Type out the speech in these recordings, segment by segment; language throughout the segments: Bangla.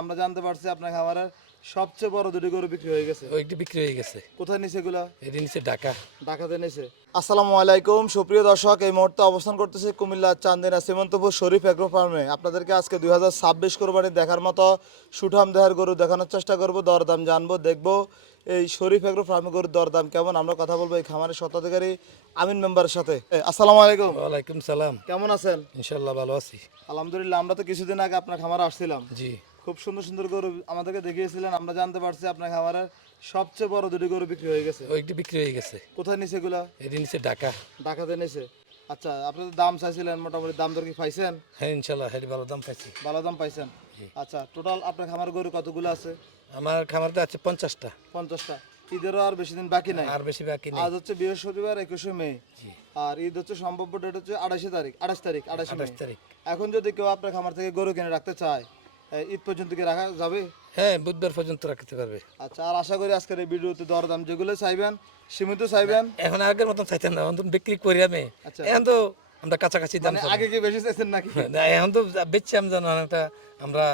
আমরা জানতে পারছি আপনার খামারের সবচেয়ে বড় দুটি গরু বিক্রি হয়ে গেছে। ওইটি বিক্রি হয়ে গেছে। কোথায় নিছে এগুলা? এটি নিচে ঢাকা। ঢাকাতে নিছে। আসসালামু আলাইকুম সুপ্রিয় দর্শক, এই মুহূর্তে অবস্থান করতেছি কুমিল্লা চান্দিনা সীমান্তপুর শরীফ এগ্রো ফার্মে। আপনাদেরকে আজকে 2026 কোরবানি দেখার মতো সুঠাম দেহার গরু দেখানোর চেষ্টা করব, দরদাম জানবো, দেখবো এই শরীফ এগ্রো ফার্মে গরুর দরদাম কেমন। আমরা কথা বলবো এই খামারের স্বত্বাধিকারী আমিন মেম্বারের সাথে। আসসালামু আলাইকুম। ওয়ালাইকুম সালাম। কেমন আছেন? ইনশাল্লাহ ভালো আছি। আলহামদুলিল্লাহ। আমরা তো কিছুদিন আগে আপনার খামারে আসছিলাম, জি। খুব সুন্দর সুন্দর গরু আমাদেরকে দেখিয়েছিলেন। আমরা জানতে পারছি আপনার খামারের সবচেয়ে বড় দুটি গরু বিক্রি হয়ে গেছে। ওইটি বিক্রি হয়ে গেছে। কোথায় নিছে এগুলা? এটি নিচে ঢাকা। ঢাকাতে নিছে। আচ্ছা, আপনি তো দাম চাইছিলেন, মোটামুটি দাম দর কি পাইছেন? হ্যাঁ ইনশাল্লাহ হেঁটে ভালো দাম পাইছি। ভালো দাম পাইছেন। আচ্ছা, টোটাল আপনার খামার গরু কতগুলো আছে? আমার খামারতে আছে 50টা। 50টা। ঈদেরও আর বেশি দিন বাকি নাই। আর বেশি বাকি নেই। আজ হচ্ছে বৃহস্পতিবার 21শে মে, জি। আর ঈদ হচ্ছে সম্ভাব্য ডেট হচ্ছে 28 তারিখ 28 মে। 28 তারিখ। এখন যদি কেউ আপনার খামার থেকে গরু কিনে রাখতে চায়, ঈদ পর্যন্ত কি রাখা যাবে? হ্যাঁ বুধবার পর্যন্ত রাখতে পারবে। আচ্ছা, আর আশা করি আজকের এই ভিডিওতে দরদাম যেগুলো চাইবেন সীমিত চাইবেন। এখন আগের মতন চাইতেন না, এখন তো বিক্রি করি আমি। আচ্ছা। এখন তো আমরা কাছাকাছি দাম মানে চাই। আগে কি বেশি চাইছেন নাকি? না, এখন তো বেচছি আমি জানো অনেকটা আমরা।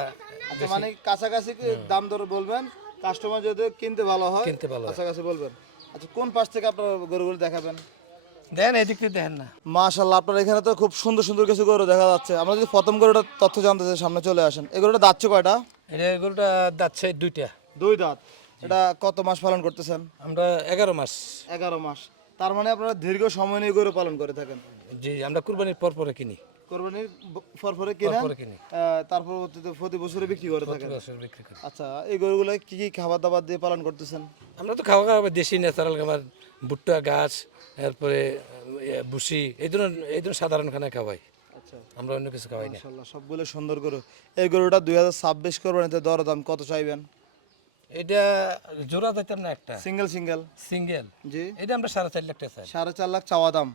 আচ্ছা, মানে কাছাকাছি কি দাম দর বলবেন, কাস্টমার যদি কিনতে ভালো হয় কিনতে ভালো হয়। কাছাকাছি বলবেন। আচ্ছা, কোন পাশ থেকে আপনার গরুগুলো দেখাবেন? দেখেন এদিক থেকে দেখেন না। মাশাআল্লাহ, আপনার এখানে তো খুব সুন্দর সুন্দর কিছু গরু দেখা যাচ্ছে। আমরা যদি প্রথম গরুটার তথ্য জানতে চাই, সামনে চলে আসেন। এই গরুটা দাঁতছে কয়টা? এটা গরুটা যাচ্ছে 2টা। 2 দাঁত। এটা কত মাস পালন করতেছেন? আমরা 11 মাস। 11 মাস। তার মানে আপনারা দীর্ঘ সময় নিয়ে গরু পালন করে থাকেন। জি, আমরা কুরবানির পর পরে কিনি। কোরবানির পরে কিনেন, পরে কিনি। তার পরবর্তীতে প্রতি বছরে বিক্রি করে থাকেন। বছর বিক্রি করি। আচ্ছা, এই গরুগুলো কি কি খাবার দাবার দিয়ে পালন করতেছেন? আমরা তো খাওয়া দেশি ন্যাচারাল খাবার, ভুট্টা গাছ, এরপরে ভুসি, এই ধরনের সাধারণ খানা খাওয়াই। আচ্ছা, আমরা অন্য কিছু খাওয়াই না। মাশাআল্লাহ, সবগুলো সুন্দর গরু। এই গরুটা 2026 কোরবানিতে দরদাম কত চাইবেন? এটা জোড়া দিতাম না একটা সিঙ্গেল সিঙ্গেল। জি। এটা আমরা 4.5 লাখ টাকা চাই। 4.5 লাখ চাওয়া দাম।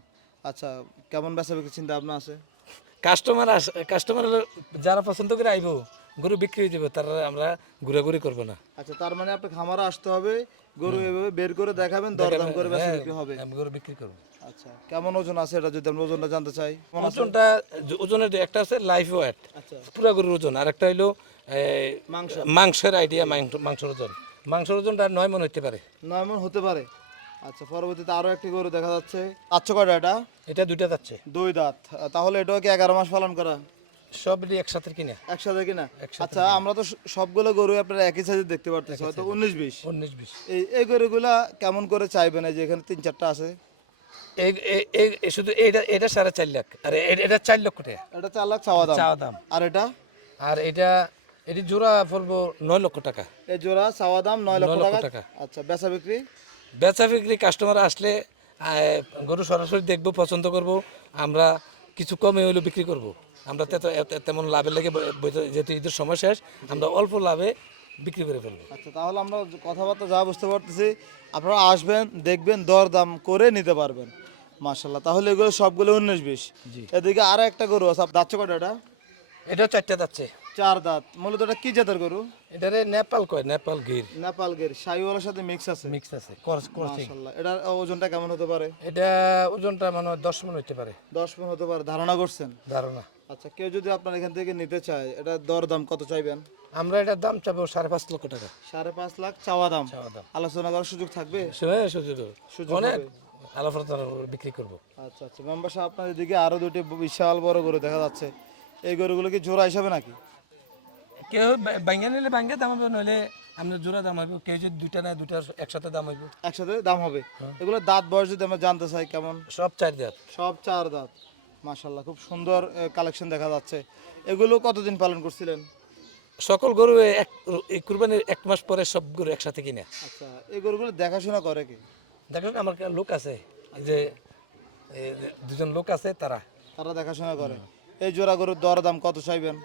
আচ্ছা, কেমন বেচা বিক্রির চিন্তা ভাবনা আছে? কাস্টমার যারা পছন্দ করে আইবো, গরু বিক্রি হয়ে যাবে, তারা আমরা ঘুরাঘুরি করবো না। আচ্ছা, তার মানে আপনি খামারে আসতে হবে, গরু এভাবে বের করে দেখাবেন, দরদাম করে বেচা হ্যাঁ, বিক্রি হবে। আমি গরু বিক্রি করবো। আচ্ছা, কেমন ওজন আছে এটা যদি আমরা ওজনটা জানতে চাই? ওজনের একটা আছে লাইফ ওয়েট, আচ্ছা, পুরা গরুর ওজন, আর একটা হইলো মাংস। মাংসের আইডিয়া, মাংসের ওজন। মাংসের ওজনটা 9 মণ হইতে পারে। 9 মণ হতে পারে। আচ্ছা, পরবর্তীতে আরো একটি গরু দেখা যাচ্ছে। আচ্ছা, কয়টা এটা? এটা 2টা যাচ্ছে। 2 দাঁত। তাহলে এটাও কি 11 মাস পালন করা? সবই একসাথে কিনে। একসাথে কিনা? আচ্ছা, আমরা তো সবগুলো গরু আপনারা একই সাইজে দেখতে পারতেছি, হয়তো 19-20। 19-20। এই গরুগুলা কেমন করে চাইবেন? এই যে এখানে 3-4টা আছে। শুধু এটা 4.5 লাখ, আর এটা 4 লক্ষ টাকা এটা 4 লাখ চাওয়া দাম। আর এটা? আর এটি জোড়া পড়বো 9 লক্ষ টাকা। এই জোড়া চাওয়া দাম 9 লক্ষ 9 লক্ষ টাকা। টাকা। আচ্ছা, বেচা বিক্রি? বেচা বিক্রি কাস্টমার আসলে গরু সরাসরি দেখবো, পছন্দ করব, আমরা কিছু কমে হইলেও বিক্রি করব। আমরা তেমন লাভের লেগে যেহেতু ঈদের সময় শেষ, আমরা অল্প লাভে বিক্রি করে ফেলবো। আচ্ছা, তাহলে আমরা কথাবার্তা যা বুঝতে পারতেছি, আপনারা আসবেন, দেখবেন, দরদাম করে নিতে পারবেন। মাশাআল্লাহ, তাহলে এগুলো সবগুলো 19-20। জি। এদিকে আরো একটা গরু আছে, দাঁতছে কয়টা এটা? এটাও 4টা যাচ্ছে। 4 দাঁত। মূলত এটা কি জাতের গরু? এটারে নেপাল কয়, নেপাল গির নেপাল গির। শাহিওয়ালের সাথে মিক্স আছে। মিক্স আছে, ক্রসিং। মাশাআল্লাহ, এটার ওজনটা কেমন হতে পারে? এটা ওজনটা মানে 10 মণ হইতে পারে 10 মণ হতে পারে ধারণা করছেন? ধারণা। আচ্ছা, কেউ যদি আপনার এখান থেকে নিতে চায়, এটা দরদাম কত চাইবেন? আমরা এটার দাম চাবো 5.5 লক্ষ টাকা। 5.5 লাখ চাওয়া দাম। চাওয়া দাম। আলোচনা করার সুযোগ থাকবে? সুযোগ অনেক আলাদা বিক্রি করবো। আচ্ছা আচ্ছা, মেম্বার সাহেব, আপনার এদিকে আরো দুটি বিশাল বড় গরু দেখা যাচ্ছে। এই গরুগুলো কি জোড়া হিসাবে নাকি? কেউ ভাঙ্গা নিলে ভাঙ্গা দাম হবে, নইলে আমরা জোড়া দাম হইব। কেউ যদি 2টা নেয়, 2টা একসাথে দাম হইব। একসাথে দাম হবে। এগুলো দাঁত বয়স যদি আমরা জানতে চাই কেমন? সব 4 দাঁত। সব 4 দাঁত। মাশাআল্লাহ, খুব সুন্দর কালেকশন দেখা যাচ্ছে। এগুলো কতদিন পালন করছিলেন? সকল গরু এই কুরবানির 1 মাস পরে সব গরু একসাথে কিনে। আচ্ছা, এই গরুগুলো দেখাশোনা করে কি? দেখেন আমার লোক আছে, এই যে দুজন লোক আছে, তারা দেখাশোনা করে। এই জোড়া গরুর দরদাম কত চাইবেন?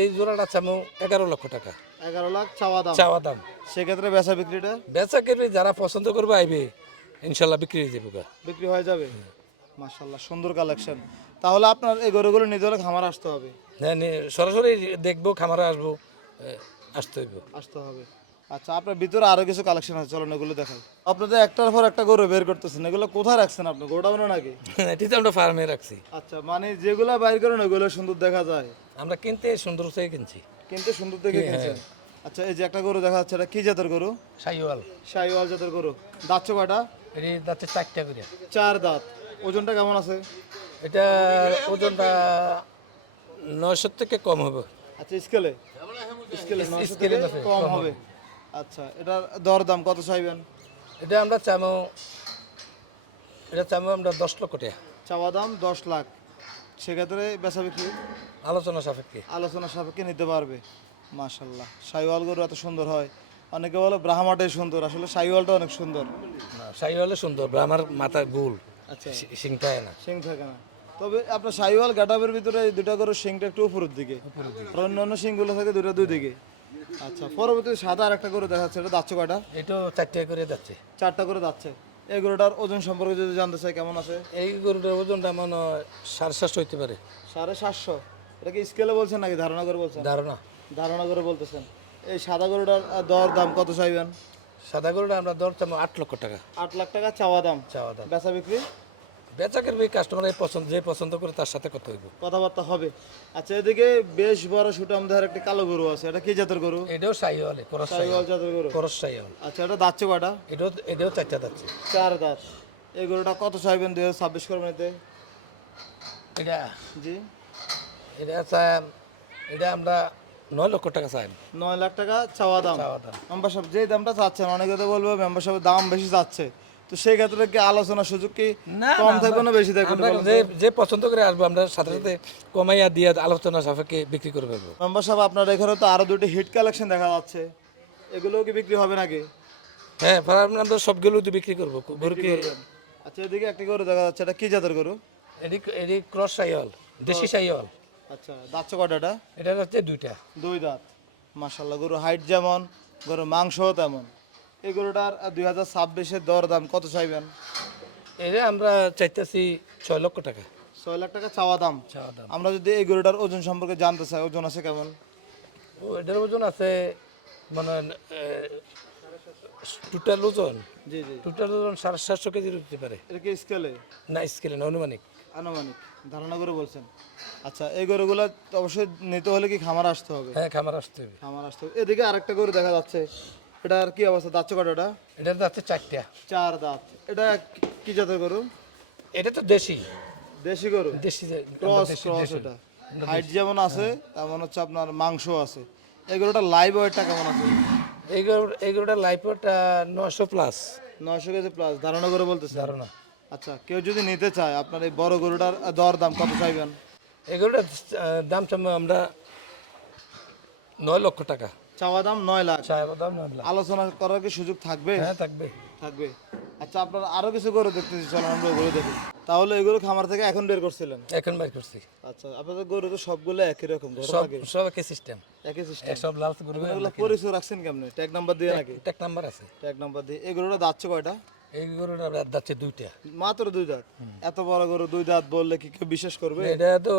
এই জোড়াটা চামু 11 লক্ষ টাকা। 11 লাখ চাওয়া দাম। সেক্ষেত্রে বেচা বিক্রিটা? বেচা কিনবে, যারা পছন্দ করবে আইবে, ইনশাল্লাহ বিক্রি হয়ে যাবে। বিক্রি হয়ে যাবে। মাশাআল্লাহ, সুন্দর কালেকশন। তাহলে আপনার এই গরুগুলো নিতে হলে খামার আসতে হবে। হ্যাঁ, সরাসরি দেখবো, খামারে আসবো, আসতে হবে। আচ্ছা, আপনার ভিতরে আরো কিছু কালেকশন আছে, চলুন এগুলো দেখাই। আপনাদের একটার পর একটা গরু বের করতেছেন, এগুলো কোথায় রাখছেন আপনি? গোডাউনে নাকি? এটি তো আমরা ফার্মে রাখছি। আচ্ছা, মানে যেগুলা বাইর করেন ওগুলো সুন্দর দেখা যায়? আমরা কিনতে সুন্দর থেকে কিনছি। কিন্তু সুন্দর দেখে কিনছেন। আচ্ছা এই যে একটা গরু দেখা যাচ্ছে, এটা কি জাতের গরু? সাইওয়াল শাহিওয়াল জাতের গরু। দাঁতছে কয়টা? এটি যাচ্ছে 4টা করে। 4 দাঁত। ওজনটা কেমন আছে? এটা ওজনটা 900 থেকে কম হবে। আচ্ছা স্কেলে স্কেলে 900 থেকে স্কেলে আছে, কম কম হবে। আচ্ছা এটার দর দাম কত চাইবেন? এটা আমরা চামো, এটা চামো আমরা 10 লক্ষ টাকা চাওয়া দাম 10 লাখ। সেক্ষেত্রে বেচা বিক্রি আলোচনা সাপেক্ষে। আলোচনা সাপেক্ষে নিতে পারবে। মাশাল্লাহ, শাহিওয়াল গরু এত সুন্দর হয়। অনেকে বলে ব্রাহ্মাটাই সুন্দর, আসলে শাহিওয়ালটা অনেক সুন্দর। সাইওয়ালে সুন্দর, আমার মাথা গোল, আচ্ছা সিংটায় না। শিং থাকে না। তবে আপনার শাহিওয়াল গাটাবের ভিতরে এই দুটা গরুর শিংটা একটু উপরের দিকে, আর অন্যান্য শিংগুলো থাকে দুটা দুই দিকে। আচ্ছা পরবর্তী সাদা আর একটা গরু দেখাচ্ছে, এটা দাচ্ছে কয়টা? এটাও 4টা করে যাচ্ছে। 4টা করে দাচ্ছে। এই গরুটার ওজন সম্পর্কে যদি জানতে চাই কেমন আছে? এই গরুটার ওজনটা মনে হয় 750 হইতে পারে। 750। এটা কি স্কেলে বলছেন নাকি ধারণা করে বলছেন? ধারণা। ধারণা করে বলতেছেন। এই সাদা গরুটার দর দাম কত চাইবেন? সাদা গরুটা আমরা দর চামো 8 লক্ষ টাকা 8 লাখ টাকা চাওয়া দাম। চাওয়া দাম। বেচা বিক্রি বেচাকের কাস্টমার পছন্দ, যে পছন্দ করে তার সাথে কথা হইব। কথাবার্তা হবে। আচ্ছা এদিকে বেশ বড় সুটাম দেহের একটা কালো গরু আছে, এটা কি জাতের গরু? এটাও সাইওয়ালে, করস শাহিওয়াল জাতের গরু। করস সাইওয়াল। আচ্ছা এটা দাচ্ছে কয়টা? এটাও 4টা যাচ্ছে। 4 দাঁত। এই গরুটা কত চাইবেন 2026 কোরবানিতে? এটা জি এটা চাই, এটা আমরা 9 লক্ষ টাকা চাই। 9 লাখ টাকা চাওয়া দাম। চাওয়া দাম। মেম্বারশিপ যে দামটা চাচ্ছেন, অনেকে তো বলবে মেম্বারশিপের দাম বেশি চাচ্ছে, তো সেই ক্ষেত্রে কি আলোচনার সুযোগ কি কম থাকবে না বেশি থাকবে? আমরা যে পছন্দ করে আসবো আমরা সাথে সাথে কমাইয়া দিয়ে আলোচনা সাপেক্ষে বিক্রি করে ফেলবো। মেম্বারশিপ আপনার এখানে তো আরো দুটি হিট কালেকশন দেখা যাচ্ছে, এগুলোও কি বিক্রি হবে নাকি? হ্যাঁ, আমরা সবগুলো তো বিক্রি করবো গরুকে। আচ্ছা এদিকে একটি গরু দেখা যাচ্ছে, এটা কি জাতের গরু? এটি ক্রস সাইওয়াল, দেশি সাইওয়াল। আচ্ছা দাচ্ছে কয়টা এটা? এটা হচ্ছে 2টা। 2 দাঁত। মাশাল্লাহ, গরু হাইট যেমন গরু মাংসও তেমন। এই গরুটার 2026-এর দর দাম কত চাইবেন? এটা আমরা চাইতেছি 6 লক্ষ টাকা 6 লাখ টাকা চাওয়া দাম। চাওয়া দাম। আমরা যদি এই গরুটার ওজন সম্পর্কে জানতে চাই, ওজন আছে কেমন? ও এটার ওজন আছে মানে টোটাল ওজন, জি জি। টোটাল ওজন 750 কেজি হতে পারে। এটা কি স্কেলে? না স্কেলে না, অনুমানিক। আনুমানিক ধারণা করে বলছেন। আচ্ছা এই গরুগুলো তো অবশ্যই নিতে হলে কি খামার আসতে হবে? হ্যাঁ, খামার আসতে হবে। খামার আসতে হবে। এদিকে আরেকটা গরু দেখা যাচ্ছে, এটার কি অবস্থা? দাচ্ছে কয়টা এটা? এটা যাচ্ছে 4টা। 4 দাঁত। এটা কি জাতের গরু? এটা তো দেশি, দেশি গরু। দেশি ক্রস ক্রস এটা। হাইট যেমন আছে তেমন হচ্ছে আপনার মাংস আছে। এই গরুটার লাইভ ওয়েটটা কেমন আছে? এই গরুটার লাইফ ওয়েটটা 900 প্লাস 900 কেজি প্লাস ধারণা করে বলতেছে। ধারণা। আচ্ছা কেউ যদি নিতে চায় আপনার এই বড় গরুটার দর দাম কত চাইবেন? এই গরুটার দাম চাইবো আমরা 9 লক্ষ টাকা চাওয়া দাম 9 লাখ। চাইবো দাম 9 লাখ। আলোচনা করার কি সুযোগ থাকবে? হ্যাঁ, থাকবে। থাকবে। আচ্ছা আপনার আরো কিছু গরু দেখতেছি, চলো আমরা গরু দেখি। তাহলে এগুলো খামার থেকে এখন বের করছিলেন? এখন বাইর করছি। আচ্ছা আপনাদের গরু তো সবগুলো একই রকম ঘর সব নাকি? সব একই সিস্টেম, একই সিস্টেম। সব লাল গরু। এগুলো পরিচয় রাখছেন কেমনে? ট্যাগ নাম্বার দিয়ে নাকি? ট্যাগ নাম্বার আছে। ট্যাগ নাম্বার দিয়ে। এই গরুটা দাচ্ছে কয়টা? এই গরুটার রাত যাচ্ছে 2টা। মাত্র 2 দাঁত। এত বড় গরু 2 দাঁত বললে কি কেউ বিশ্বাস করবে? এটা তো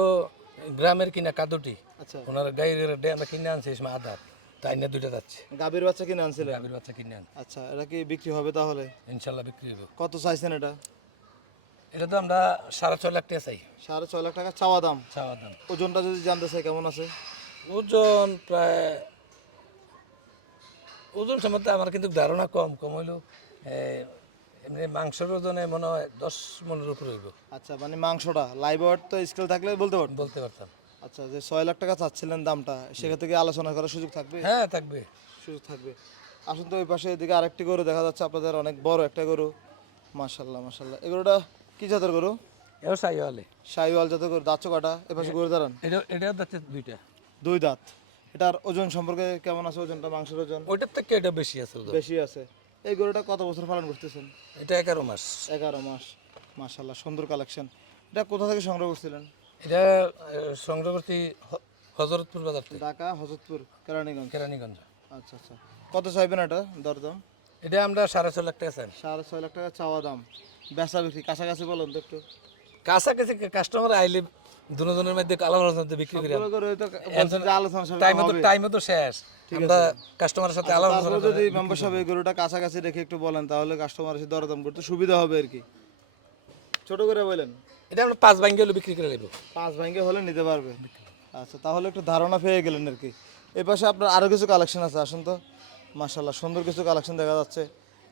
গ্রামের কিনা কাদুটি, আচ্ছা ওনার গাড়ির আমরা কিনে আনছি এই সময় আধার, তাই না 2টা যাচ্ছে। গাভীর বাচ্চা কিনে আনছিলেন? গাভীর বাচ্চা কিনে আন, আচ্ছা এটা কি বিক্রি হবে তাহলে? ইনশাল্লাহ বিক্রি হবে। কত চাইছেন এটা? এটা তো আমরা 6.5 লাখ টাকা চাই 6.5 লাখ টাকা চাওয়া দাম। চাওয়া দাম। ওজনটা যদি জানতে চাই কেমন আছে? ওজন প্রায়, ওজন সম্বন্ধে আমার কিন্তু ধারণা কম কম হইলেও এমনি মাংসের ওজনে মনে হয় 10 মনের উপরে হইব। আচ্ছা মানে মাংসটা লাইভ ওয়েট তো স্কেল থাকলে বলতে পারতো। বলতে পারতাম। আচ্ছা যে 6 লাখ টাকা চাচ্ছিলেন দামটা, সেক্ষেত্রে কি আলোচনা করার সুযোগ থাকবে? হ্যাঁ, থাকবে। সুযোগ থাকবে। আসুন তো ওই পাশে, এদিকে আরেকটি গরু দেখা যাচ্ছে আপনাদের, অনেক বড় একটা গরু। মাশাল্লাহ মাশাল্লাহ। এই গরুটা কি জাতের গরু? এও চাই হলে। শাহিওয়াল জাতের গরু। দাঁতছো কটা? এ পাশে গরু দাঁড়ান। এটাও যাচ্ছে 2টা। 2 দাঁত। এটার ওজন সম্পর্কে কেমন আছে? ওজনটা, মাংসের ওজন? ওইটার থেকে এটা বেশি আছে ওজন। বেশি আছে। এই গরুটা কত বছর পালন করতেছেন? এটা 11 মাস। 11 মাস। মাশাল্লাহ সুন্দর কালেকশন। এটা কোথা থেকে সংগ্রহ করছিলেন? এটা সংগ্রহ করছি হজরতপুর বাজার থেকে, ঢাকা হযরতপুর কেরানীগঞ্জ। কেরানীগঞ্জ। আচ্ছা আচ্ছা। কত চাইবেন এটা দরদাম? এটা আমরা 6.5 লাখ টাকা চাই। 6.5 লাখ টাকা চাওয়া দাম। বেচা বিক্রি কাছাকাছি বলুন তো একটু। কাছাকাছি কাস্টমার আইলে দুজনের মধ্যে আলাদা বিক্রি করি। সবগুলো করে তো বলছেন যে আলোচনা সবাই হবে। টাইমে তো শেষ, আমরা কাস্টমারের সাথে আলাদা তারপরে যদি মেম্বারশিপ এই গরুটা কাছাকাছি রেখে একটু বলেন, তাহলে কাস্টমার এসে দরদাম করতে সুবিধা হবে আর কি। ছোট করে বলেন। এটা আমরা 5 ভাঙ্গে হলে বিক্রি করে নেব। 5 ভাঙ্গে হলে নিতে পারবে। আচ্ছা তাহলে একটু ধারণা পেয়ে গেলেন আর কি। এই পাশে আপনার আরো কিছু কালেকশন আছে, আসুন তো। মাশাল্লাহ, সুন্দর কিছু কালেকশন দেখা যাচ্ছে।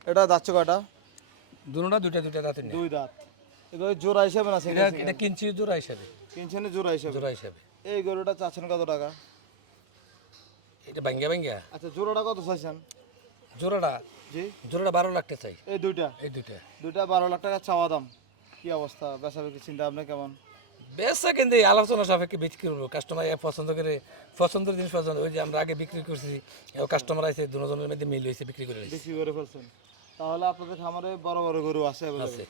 এটা যাচ্ছে কয়টা? দুটোটা দুইটা দুইটা দাঁতে নেই। দুই দাঁত। এগুলো জোড়া হিসাবে না এটা এটা কিনছি জোড়া হিসাবে। কিনছেন জোড়া হিসাবে? জোড়া হিসাবে। এই গরুটা চাচ্ছেন কত টাকা? এটা ভাঙ্গা ভাঙ্গা আচ্ছা, জোড়াটা কত চাইছেন? জোড়াটা জি, জোড়াটা 12 লাখ টাকা চাই। এই দুইটা? এই দুইটা দুইটা 12 লাখ টাকা চাওয়া দাম। কি অবস্থা, বেচা বিক্রি চিন্তা আপনার কেমন? বেচা কিন্তু এই আলোচনা সাপেক্ষে বিক্রি করবো। কাস্টমার পছন্দ করে, পছন্দের জিনিস পছন্দ। ওই যে আমরা আগে বিক্রি করছি, কাস্টমার আছে, দুজনের মধ্যে মিল হয়েছে, বিক্রি করে দিয়েছি। বিক্রি করে ফেলছেন? তাহলে আপনাদের খামারে বড় বড় গরু আছে available? আছে।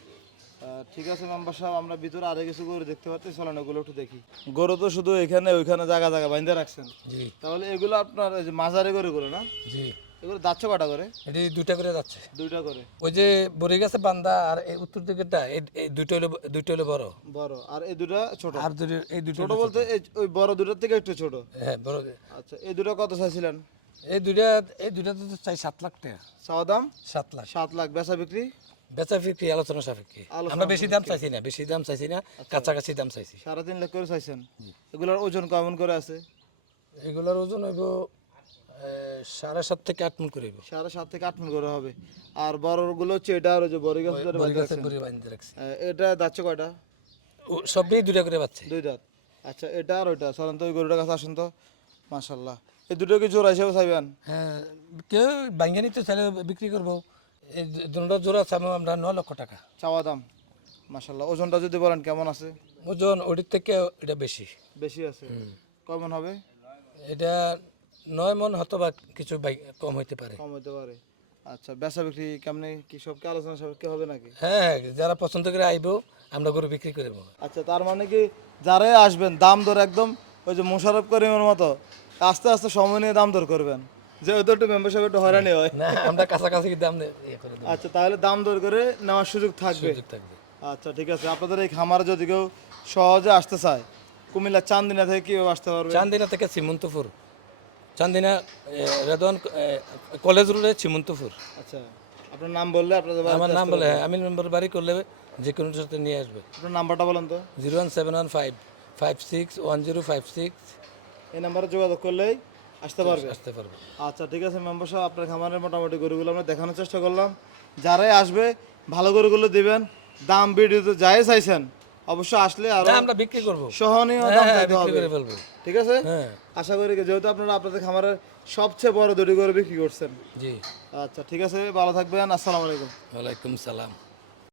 ঠিক আছে মেম্বার সাহেব, আমরা ভিতরে আরো কিছু গরু দেখতে পাচ্ছি, চলেন ওগুলো একটু দেখি। গরু তো শুধু এখানে ওইখানে জায়গা জায়গা বাইন্ধে রাখছেন, জি তাহলে এগুলো আপনার ওই যে মাঝারি গরুগুলো না? জি। এগুলো যাচ্ছে কটা করে? এটি দুইটা করে যাচ্ছে। দুইটা করে। ওই যে বড়ি গাছে বান্দা আর এই উত্তর দিকেরটা, এই দুইটা হলো বড়। বড়, আর এই দুটো ছোট? আর এই দুটো ছোট বলতে ওই বড় দুটোর থেকে একটু ছোট? হ্যাঁ বড়। আচ্ছা, এই দুটো কত চাইছিলেন? এই দুইটা তো চাই 7 লাখ টাকা। চাওয়া দাম 7 লাখ। 7 লাখ, বেচা বিক্রি? বেচা বিক্রি আলোচনা সাপেক্ষে। আমরা বেশি দাম চাইছি না, বেশি দাম চাইছি না, কাছাকাছি দাম চাইছি। 3.5 লাখ করে চাইছেন? এগুলোর ওজন কেমন করে আছে? এগুলোর ওজন হইব 7.5 থেকে 8 মণ করে হইব। 7.5 থেকে 8 মণ করে হবে। আর বড়গুলো হচ্ছে এটা, আর ওই যে বড় গাছ ধরে বড়ি বাঁধা গাছে রাখছেন। বড়ি বাঁধতে রাখছি। এটা যাচ্ছে কয়টা? সবই দুইটা করে বাচ্চা। দুই দাঁত। আচ্ছা, এটা আর ওইটা, চলেন তো ওই গরুটার কাছে আসুন তো। মাশাল্লাহ, এই দুটো কি জোড়া হিসেবে চাইবেন? হ্যাঁ, কেউ ভাঙ্গা নিতে চাইলে বিক্রি করবো। এই দুটো জোড়া চাবো আমরা 9 লক্ষ টাকা চাওয়া দাম। মাশাল্লাহ, ওজনটা যদি বলেন কেমন আছে? ওজন ওটির থেকে এটা বেশি। বেশি আছে? কেমন হবে? এটা 9 মণ হয়তো বা কিছু কম হইতে পারে। কম হতে পারে। আচ্ছা, বেচা বিক্রি কেমনে কি সবকে আলোচনা সাপেক্ষে হবে নাকি? হ্যাঁ, যারা পছন্দ করে আইবো আমরা গরু বিক্রি করবো। আচ্ছা, তার মানে কি যারাই আসবেন দাম দর একদম ওই যে মোশাররফ করিমের মতো আস্তে আস্তে সময় নিয়ে দাম দর করবেন, যে ওই তো একটু মেম্বারশিপ একটু হয়রানি হয়। না, আমরা কাছাকাছি দাম করে দেবো। আচ্ছা, তাহলে দাম দর করে নেওয়ার সুযোগ থাকবে? সুযোগ থাকবে। আচ্ছা, ঠিক আছে। আপনাদের এই খামারে যদি কেউ সহজে আসতে চায়, কুমিল্লা চান্দিনা থেকে কীভাবে আসতে পারবে? চান্দিনা থেকে সীমন্তপুর, চান্দিনা রেদওয়ান কলেজ রোডে সীমন্তপুর। আচ্ছা, আপনার নাম বললে আপনাদের আমার নাম বলে, হ্যাঁ, আমি মেম্বার বাড়ি করলে যে কোনো সাথে নিয়ে আসবে। আপনার নাম্বারটা বলেন তো। 01715561056 এই নাম্বারে যোগাযোগ করলেই আসতে পারবে? আসতে পারবে। আচ্ছা, ঠিক আছে মেম্বার সাহেব, আপনার খামারের মোটামুটি গরুগুলো আমরা দেখানোর চেষ্টা করলাম। যারাই আসবে ভালো গরুগুলো দিবেন। দাম ভিডিওতে যাই চাইছেন, অবশ্য আসলে আরো না, আমরা বিক্রি করবো। সহনীয় দাম হ্যাঁ, চাইতে বিক্রি হবে। করে ফেলবো। ঠিক আছে? হ্যাঁ, আশা করি যেহেতু আপনারা আপনাদের খামারের সবচেয়ে বড় দুটি গরু বিক্রি করছেন। জি। আচ্ছা, ঠিক আছে, ভালো থাকবেন। আসসালামু আলাইকুম। ওয়ালাইকুম সালাম।